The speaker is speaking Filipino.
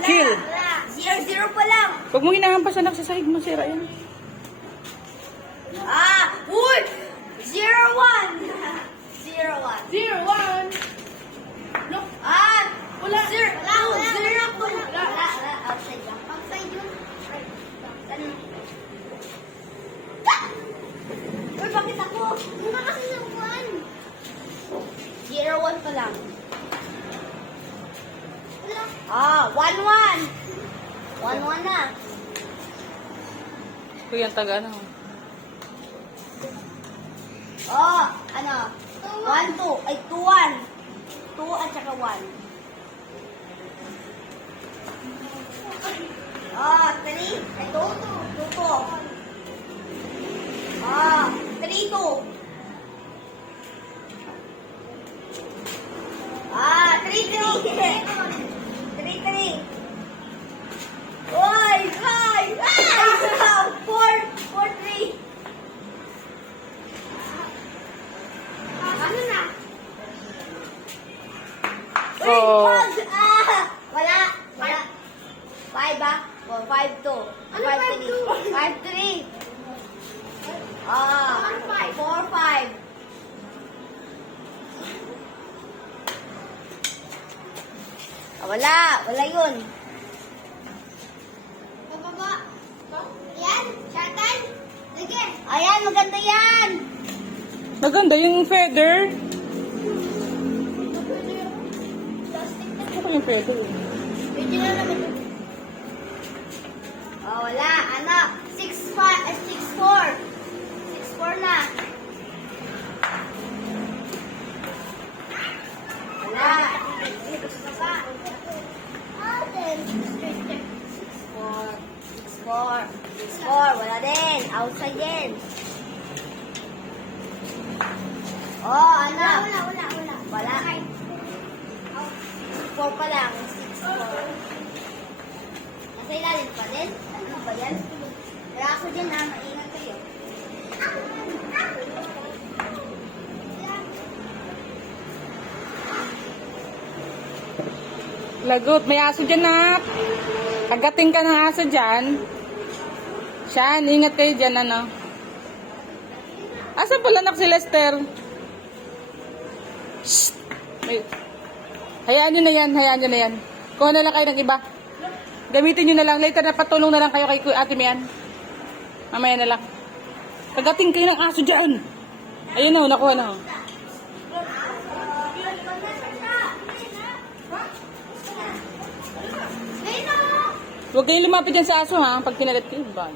Kill. 0-0 pa lang. Huwag mo hinahampas anak sa sahig mo, sira yan. Uy! 0-1. 0-1. 0-1. Look. Wala. 0-2. Wala. Outside lang. Outside yun. Uy, bakit ako? Muna kasi ng 1. 0-1 pa lang. 1-1. 1-1 na. Kuya, ang taga ano. 1-2. Ay, 2-1. 2 at saka 1. 3. Ay, 2-2. 3-2. 3-3. Oy! 4-3. Ano na? Oh. Wala. 5 ba? 5-2. 5-3. 4-5. Wala yun. Bababa. Yan, shatan. Sige. Ayan, maganda yan. Maganda yung feather. Ano yung feather? Pwede na naman yun. Wala. 6-4. 6-4 na. Wala. 6-4. Wala din. Outside din. Wala. 4 pa lang. 6-4. Nasa ilalim pa din. Ano ba yan? Kaya ako dyan maingat kayo. Lagot, may aso dyan na. Agating ka ng aso dyan. Siyan, ingat kayo dyan, ano. Asan pala anak si Lester? Shh! Hayaan nyo na yan. Kuha na lang kayo ng iba. Gamitin nyo na lang. Later na patulong na lang kayo kay Ate Mian. Mamaya na lang. Kagating kayo ng aso dyan. Ayun na, nakuha na. Huwag kayong lumapit dyan sa aso ha, pag pinalit kayo. Ba?